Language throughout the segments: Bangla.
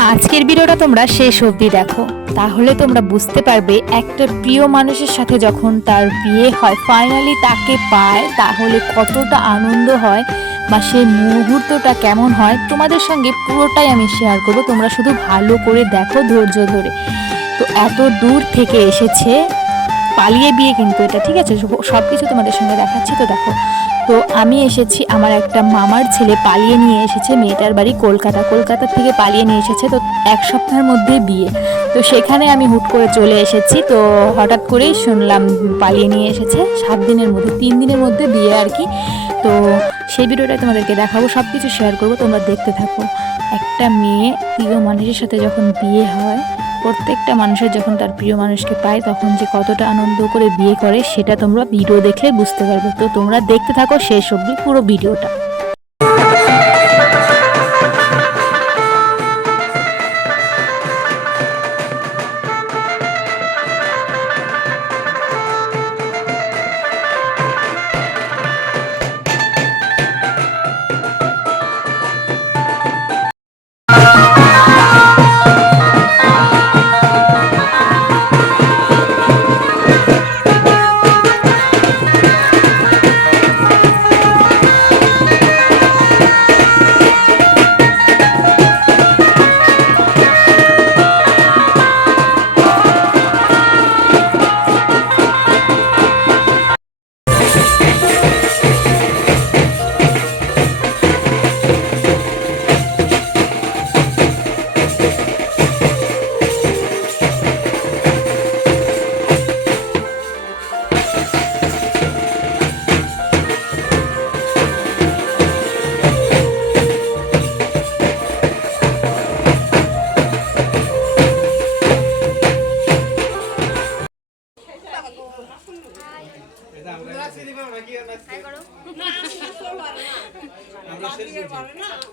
আজকের ভিডিওটা তোমরা শেষ অবধি দেখো। তাহলে তোমরা বুঝতে পারবে, একটা প্রিয় মানুষের সাথে যখন তার বিয়ে হয় ফাইনালি তাকে পায়, তাহলে কতটা আনন্দ হয় বা সেই মুহূর্তটা কেমন হয়, তোমাদের সঙ্গে পুরোটাই আমি শেয়ার করব। তোমরা শুধু ভালো করে দেখো, ধৈর্য ধরে। তো এত দূর থেকে এসেছে পালিয়ে বিয়ে কিন্তু এটা, ঠিক আছে? সব কিছু তোমাদের সঙ্গে দেখাচ্ছি তো দেখো। তো আমি এসেছি, আমার একটা মামার ছেলে পালিয়ে নিয়ে এসেছে, মেয়েটার বাড়ি কলকাতা। কলকাতা থেকে পালিয়ে নিয়ে এসেছে তো এক সপ্তাহের মধ্যে বিয়ে। তো সেখানে আমি হুট করে চলে এসেছি, তো হঠাৎ করেই শুনলাম পালিয়ে নিয়ে এসেছে, সাত দিনের মধ্যে, তিন দিনের মধ্যে বিয়ে আর কি। তো সেই ভিডিওটা তোমাদেরকে দেখাবো সব কিছু শেয়ার করব, তোমরা দেখতে থাকো। একটা মেয়ে, প্রিয় মানুষের সাথে যখন বিয়ে হয় প্রত্যেকটা মানুষের যখন তার প্রিয় মানুষকে পায়, তখন যে কতটা আনন্দ করে বিয়ে করে, সেটা তোমরা ভিডিও দেখলে বুঝতে পারবে। তো তোমরা দেখতে থাকো শেষ অব্দি পুরো ভিডিওটা Thank you.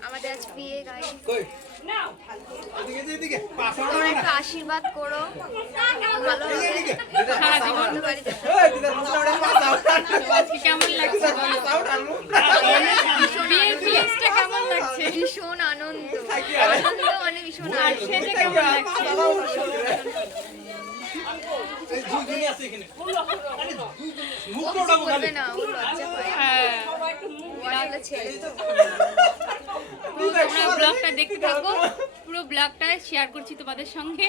আমাদের আজ বিয়ে একটু আশীর্বাদ করো ভালো হবে কেমন লাগছে বিয়ের লাগছে ভীষণ আনন্দ আনন্দ মানে ভীষণ আনন্দ সেটা কেমন লাগছে বলবে না ও লজ্জা পায় হ্যাঁ। ছেড়ে পুরো ব্লগটা দেখতে থাকো। পুরো ব্লগটা শেয়ার করছি তোমাদের সঙ্গে।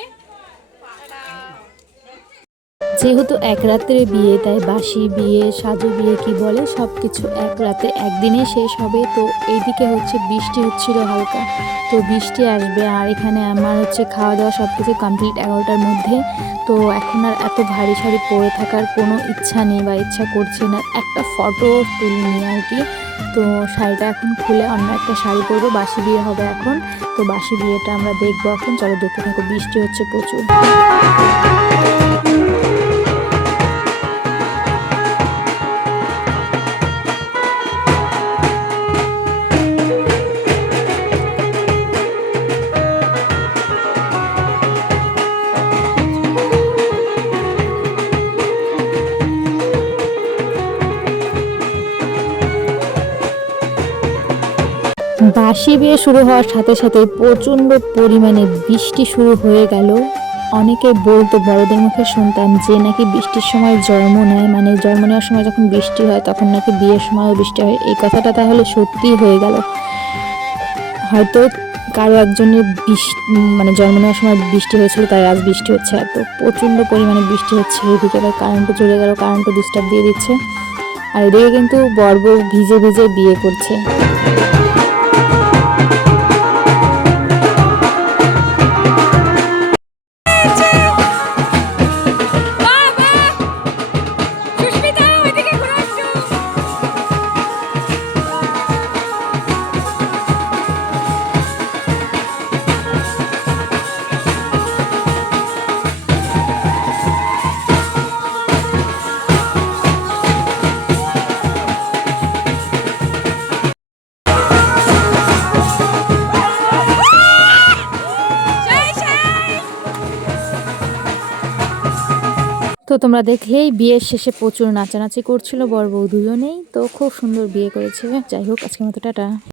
যেহেতু এক রাত্রে বিয়ে, তাই বাসি বিয়ে, সাজু বিয়ে কি বলে সব কিছু এক রাতে একদিনে শেষ হবে। তো এইদিকে হচ্ছে বৃষ্টি হচ্ছিল হালকা। তো বৃষ্টি আসবে আর এখানে আমার হচ্ছে খাওয়া দাওয়া সব কিছু কমপ্লিট এগারোটার মধ্যে। তো এখন আর এত ভারী শাড়ি পরে থাকার কোনো ইচ্ছা নেই বা ইচ্ছা করছে না। একটা ফটো তুলিনি আর কি। তো শাড়িটা এখন খুলে অন্য একটা শাড়ি পরবো বাসি বিয়ে হবে এখন। তো বাসি বিয়েটা আমরা দেখব এখন। চলো দেখতে থাকো, বৃষ্টি হচ্ছে প্রচুর। বাসি বিয়ে শুরু হওয়ার সাথে সাথে প্রচণ্ড পরিমাণে বৃষ্টি শুরু হয়ে গেল। অনেকে বলতো বড়দের মুখে শুনতাম যে নাকি বৃষ্টির সময় জন্ম নেয় মানে জন্ম নেওয়ার সময় যখন বৃষ্টি হয় তখন নাকি বিয়ের সময়ও বৃষ্টি হয়। এই কথাটা তাহলে সত্যিই হয়ে গেল। হয়তো কারও একজনের বৃষ্টি মানে জন্ম নেওয়ার সময় বৃষ্টি হয়েছিল, তাই আজ বৃষ্টি হচ্ছে এত। প্রচণ্ড পরিমাণে বৃষ্টি হচ্ছে এদিকে আবার কারেন্টও চলে গেল কারেন্টও ডিস্টার্ব দিয়ে দিচ্ছে। আর এদিকে কিন্তু বর বউ ভিজে ভিজে বিয়ে করছে। তো তোমরা দেখলেই বিয়ের শেষে প্রচুর নাচানাচি করছিল, বর বউ দুজনেই। তো খুব সুন্দর বিয়ে করেছে। যাই হোক, আজকের মতো টাটা।